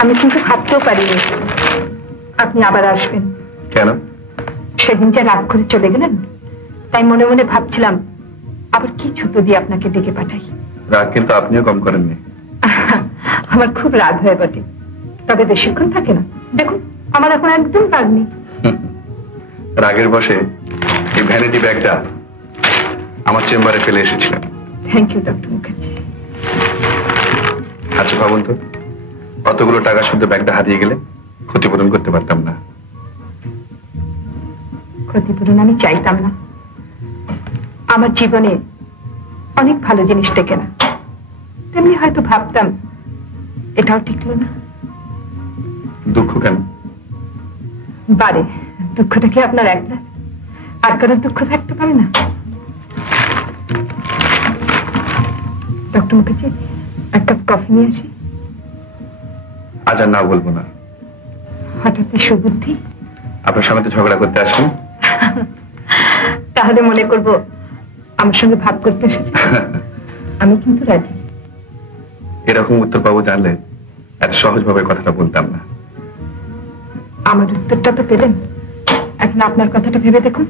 আমি কিন্তু ভাবতেও পারিনি আপনি আবার আসবেন। কেন? সেদিন যা রাগ করে চলে গেলেন, তাই মনে মনে ভাবছিলাম আবার কি ছুতো দিয়ে আপনাকে ডেকে পাঠাই। রাগ কিন্তু আপনিও কম করেননি। আমার খুব রাগ হয় বটে, তবে বেশিক্ষণ থাকে না। দেখুন আমার এখন একদম রাগ নেই। রাগের বসে এই ভ্যানিটি ব্যাগটা আমার চেম্বারে ফেলে এসেছিলেন। Thank you doctor Mukherjee. আচ্ছা ভাবুন তো, কতগুলো টাকা শুদ্ধ ব্যাগটা হারিয়ে গেলে ক্ষতিপূরণ করতে পারতাম না। ক্ষতিপূরণ আমি চাইতাম না, আমার জীবনে অনেক ভালো জিনিস টেকে না, তেমনি হয়তো ভাবতাম এটাও টিকলো না। দুঃখ কেন? বারে দুঃখটা কি আপনার একলা? আর কারোর দুঃখ থাকতে পারে না? ডক্টর মুখার্জি, এক কাপ কফি নিয়ে আসি। আজ আর না বলবো না। হঠাৎ সুবুদ্ধি? আপনার সঙ্গে তো ঝগড়া করতে আসেন। তাহলে মনে করব আমার সঙ্গে ভাব করতে এসেছে। আমি কিন্তু রাজি। এরকম উত্তর পাবো জানলে এত সহজভাবে কথাটা বলতাম না। আমার উত্তরটা তো পেলেন, এখন আপনার কথাটা ভেবে দেখুন।